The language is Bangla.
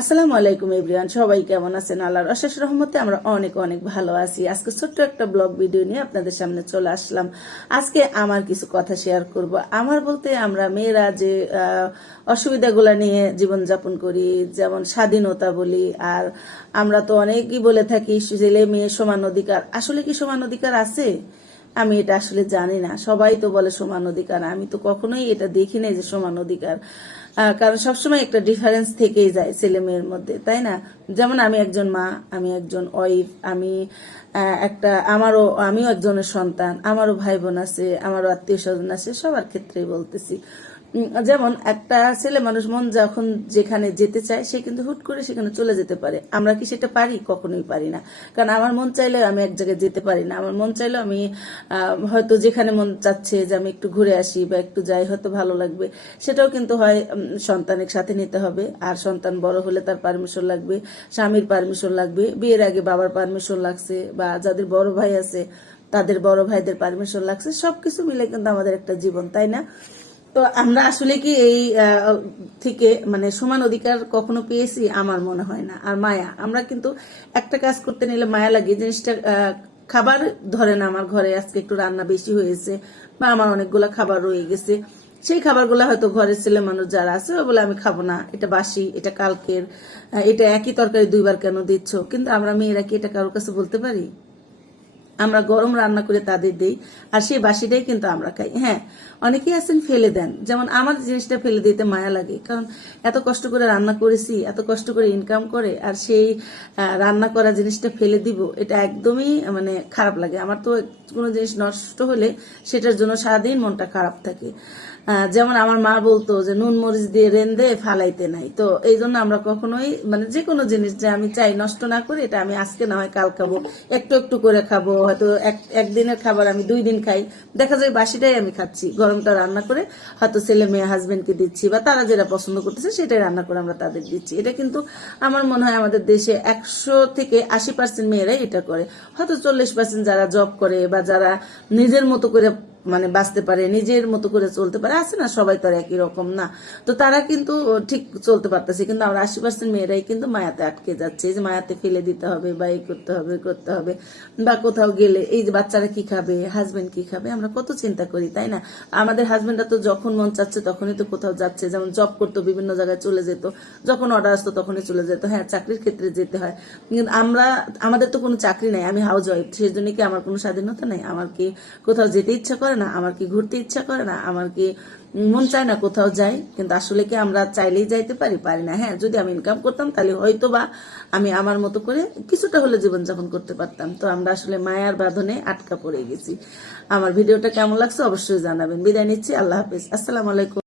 আসসালামু আলাইকুম এভরিওয়ান, সবাই কেমন আছেন? আল্লাহর অশেষ রহমতে আমরা অনেক অনেক ভালো আছি। আজকে ছোট্ট একটা ব্লগ ভিডিও নিয়ে আপনাদের সামনে চলে আসলাম। আজকে আমার কিছু কথা শেয়ার করব। আমার বলতে আমরা মেয়েরা যে অসুবিধাগুলো নিয়ে জীবনযাপন করি, যেমন স্বাধীনতা বলি, আর আমরা তো অনেকই বলে থাকি ছেলে মেয়ে সমান অধিকার। আসলে কি সমান অধিকার আছে? আমি এটা আসলে জানি না। সবাই তো বলে সমান অধিকার, আমি তো কখনোই এটা দেখি নাই যে সমান অধিকার। কারণ সবসময় একটা ডিফারেন্স থেকেই যায় ছেলে মেয়ের মধ্যে, তাই না? যেমন আমি একজন মা, আমি একজন ওয়াইফ, আমি আমিও একজনের সন্তান, আমারও ভাই বোন আছে, আমারও আত্মীয় স্বজন আছে, সবার ক্ষেত্রেই বলতেছি। যেমন একটা ছেলে মানুষ মন যখন যেখানে যেতে চায় সে কিন্তু হুট করে সেখানে চলে যেতে পারে। আমরা কি সেটা পারি? কখনোই পারি না। কারণ আমার মন চাইলে আমি এক জায়গায় যেতে পারি না। আমার মন চাইলে আমি হয়তো যেখানে মন চাচ্ছে যে আমি একটু ঘুরে আসি বা একটু যাই, হয়তো ভালো লাগবে, সেটাও কিন্তু হয় সন্তানের সাথে নিতে হবে। আর সন্তান বড় হলে তার পারমিশন লাগবে, স্বামীর পারমিশন লাগবে, বিয়ের আগে বাবার পারমিশন লাগছে, বা যাদের বড় ভাই আছে তাদের বড় ভাইদের পারমিশন লাগছে। সবকিছু মিলে কিন্তু আমাদের একটা জীবন, তাই না? তো আমরা আসলে কি এই থেকে মানে সমান অধিকার কখনো পেয়েছি? আমার মনে হয় না। আর মায়া, আমরা কিন্তু একটা কাজ করতে নিলে মায়া লাগে। জিনিসটা খাবার ধরেন আমার ঘরে আজকে একটু রান্না বেশি হয়েছে, বা আমার অনেকগুলো খাবার রয়ে গেছে, সেই খাবারগুলো হয়তো ঘরের ছেলে মানুষ যারা আছে ও বলে আমি খাবো না, এটা বাসি, এটা কালকের, এটা একই তরকারি দুইবার কেন দিচ্ছ? কিন্তু আমরা মেয়েরা কি এটা কারোর কাছে বলতে পারি? আমরা গরম রান্না করে তাদের দেই, আর সেই বাসিটাই কিন্তু আমরা খাই। হ্যাঁ, অনেকেই আছেন ফেলে দেন, যেমন আমার জিনিসটা ফেলে দিতে মায়া লাগে। কারণ এত কষ্ট করে রান্না করেছি, এত কষ্ট করে ইনকাম করে, আর সেই রান্না করা জিনিসটা ফেলে দিব, এটা একদমই মানে খারাপ লাগে আমার। তো কোনো জিনিস নষ্ট হলে সেটার জন্য সারাদিন মনটা খারাপ থাকে। যেমন আমার মা বলতো যে নুন মরিচ দিয়ে রেন্দে ফালাইতে নাই। তো এই জন্য আমরা কখনোই মানে যে কোনো জিনিস যে আমি চাই নষ্ট না করে, এটা আমি আজকে না হয় কাল খাবো, একটু একটু করে খাবো, হয়তো একদিনের খাবার আমি 2 দিন খাই, দেখা যায় বাসিটাই আমি খাচ্ছি, গরমটা রান্না করে হয়তো ছেলে মেয়ে হাজবেন্ডকে দিচ্ছি, বা তারা যেটা পছন্দ করতেছে সেটাই রান্না করে আমরা তাদের দিচ্ছি। এটা কিন্তু আমার মনে হয় আমাদের দেশে 100 থেকে 80% মেয়েরাই এটা করে। হয়তো 40% যারা জব করে বা যারা নিজের মতো করে মানে বাঁচতে পারে, নিজের মতো করে চলতে পারে, আছে না, সবাই তো আর একই রকম না। তো তারা কিন্তু ঠিক চলতে পারতেছে, কিন্তু আমরা 80% মেয়েরাই কিন্তু মায়াতে আটকে যাচ্ছে, এই যে মায়াতে ফেলে দিতে হবে বা এই করতে হবে, বা কোথাও গেলে এই যে বাচ্চারা কি খাবে, হাজবেন্ড কি খাবে, আমরা কত চিন্তা করি, তাই না? আমাদের হাজবেন্ডরা তো যখন মন চাচ্ছে তখনই তো কোথাও যাচ্ছে, যেমন জব করতো, বিভিন্ন জায়গায় চলে যেত, যখন অর্ডার আসতো তখনই চলে যেত। হ্যাঁ, চাকরির ক্ষেত্রে যেতে হয়, কিন্তু আমাদের তো কোনো চাকরি নাই, আমি হাউস ওয়াইফ, সেই জন্য কি আমার কোনো স্বাধীনতা নাই? আমার কি কোথাও যেতে ইচ্ছা করে না? আমার কি ঘুরতে ইচ্ছা করে না? আমার কি মন চায় না কোথাও যাই? কিন্তু আসলে কি আমরা চাইলেই যাইতে পারি? পারি না। হ্যাঁ, যদি আমি ইনকাম করতাম তাহলে হয়তো বা আমি আমার মতো করে কিছুটা হলে জীবনযাপন করতে পারতাম। তো আমরা আসলে মায়ার বাঁধনে আটকা পড়ে গেছি। আমার ভিডিওটা কেমন লাগছে অবশ্যই জানাবেন। বিদায় নিচ্ছি, আল্লাহ হাফেজ, আসসালামু আলাইকুম।